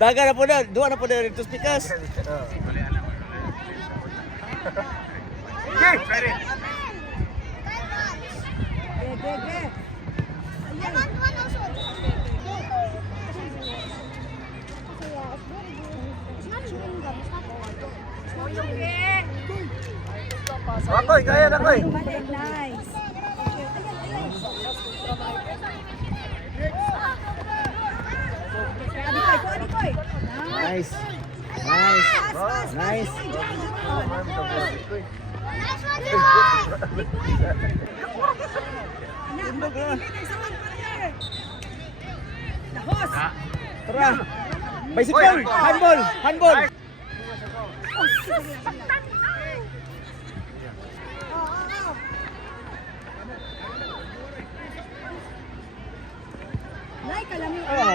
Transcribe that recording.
Daga na po na, duwa na po na rin pikas. Akoy, kaya na koy. Nice. Nice. Nice. Nice. Tara. Bicycle, handball, handball. Nay, kalami. Ah.